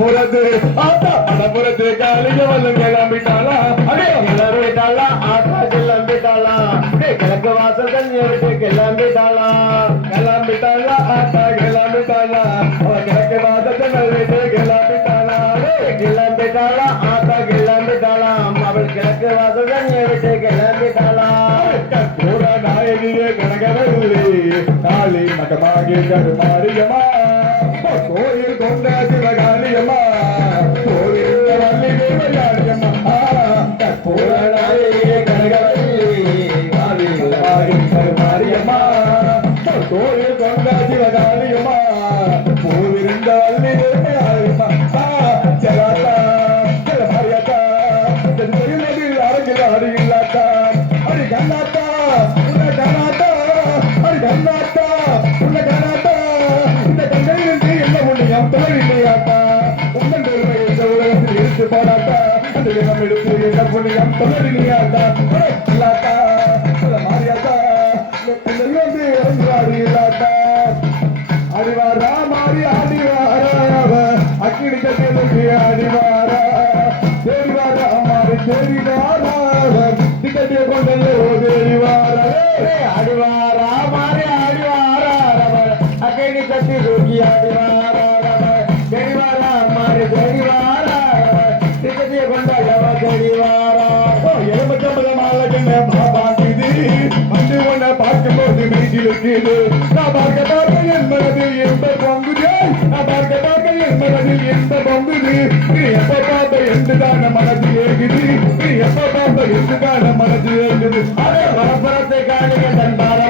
மணப்புறத்து ஆத்தா மணப்புறத்து காலிக வந்து கிளம்பிட்டாளா அடே கிளம்பிட்டாளா ஆத்தா கிளம்பிட்டாளா கிழக்கு வாசல் தண்ணி விட்டு கிளம்பிட்டாளா கிளம்பிட்டாளா ஆத்தா கிளம்பிட்டாளா அவ கிழக்கு வாசல் தண்ணி விட்டு கிளம்பிட்டாளா கிளம்பிட்டாளா ஆத்தா கிளம்பிட்டாளா அவள் கிழக்கு வாசல் தண்ணி விட்டு கிளம்பிட்டாளா கூட நாயகியே கனகவல்லி காளி மகமாகி கருமாரியம்மா கோயில் கொண்ட சிவகாளியம்மா கோயில் வள்ளி தேவயாளியம்மா கூட நாயகியே கனகவல்லி காளி மகமாகி கருமாரியம்மா கோயில் கொண்ட சிவகாளியம்மா கோவிருந்த வள்ளி தேவயாளியம்மா ஜலாத்தா ஜலமாரியாத்தா கோயில் அரங்கில் அடியில்லாத்தா அடி கண்ணாத்தா உன்ன கண்ணாத்தா அடி கண்ணாத்தா உன்ன கண்ணாத்தா இந்த கண்ணையிலிருந்து என்ன புண்ணியம் தொழிலையாத்தா உங்கள் பெருமை இந்த உலகத்தில் இருந்து போடாத்தா அந்த தினம் எடுத்து என்ன புண்ணியம் தொழிலையாத்தா இல்லாத்தா மாறியாத்தா வந்து அடியில்லாத்தா அடிவாரா மாறி அடிவாரா அக்கினி கட்டிலுக்கு அடிவாரா தேடிவாரா மாறி தேடிவாரா டிக்கெட்டை கொண்டே தேடிவாரா அடிவாரா மாறி அடிவாரா அக்கினி கட்டி தூக்கி அடிவாரா தேடிவாரா மாறி தேடிவாரா டிக்கெட்டை கொண்டவ தேடிவாரா எலும்பு மாலகண்ண பாபாங்குது வந்து உன்னை பார்க்கும்போது மெய்சிலுக்குது நான் பார்க்க என் மனதில் எந்த பங்குது நான் பார்க்க என் மனதில் எந்த பங்குது நீ எப்ப பார்த்த என்றுதான மனது ஏகுது நீ எப்ப பார்த்த என்றுதான மனது ஏகுது அதே பரபரத்தை காணிக்க தன்பார